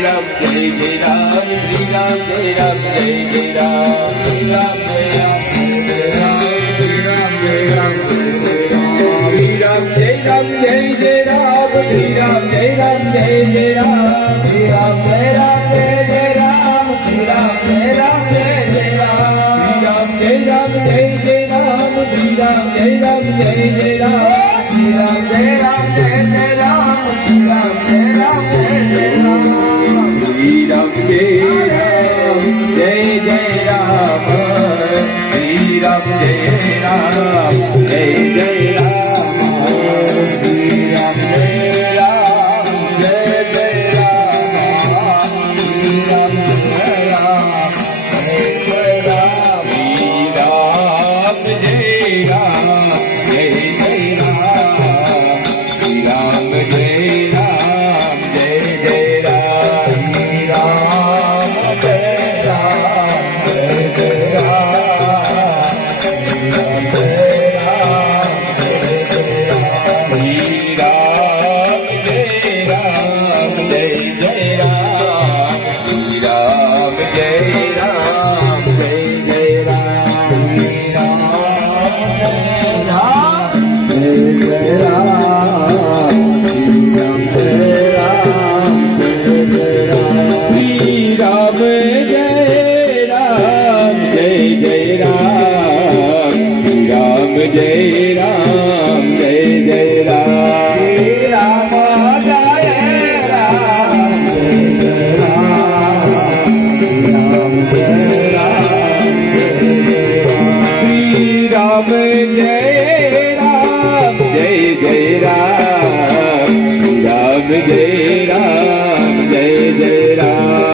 Ram, Jai Jai Ram, Shri Ram, Jai Ram, Jai Jai Ram, Shri Ram, Jai Ram, Jai Ram, Jai Ram, Shri Ram, Jai Ram, Jai Jai Ram, Shri Ram, Jai Ram, Jai Jai Ram, Shri Ram, Jai Ram, Jai Jai Ram, Shri Ram, Jai Ram, Jai Jai Ram, Shri Ram, Jai Ram, Jai Jai Ram, Shri Ram, Jai Ram, Jai Jai Ram, Shri Ram, Jai Ram, Jai Jai Ram, Shri Ram, Jai Ram, Jai Jai Ram, Shri Ram, Jai Ram, Jai Jai Ram, Shri Ram, Jai Ram, Jai Jai Ram, Shri Ram, Jai Ram, Jai Jai Ram, Shri Ram, Jai Ram, Jai Jai Ram, Shri Ram, Jai Ram, Jai Jai Ram, Shri Ram, Jai Ram, Jai Jai Ram, Shri Ram, Jai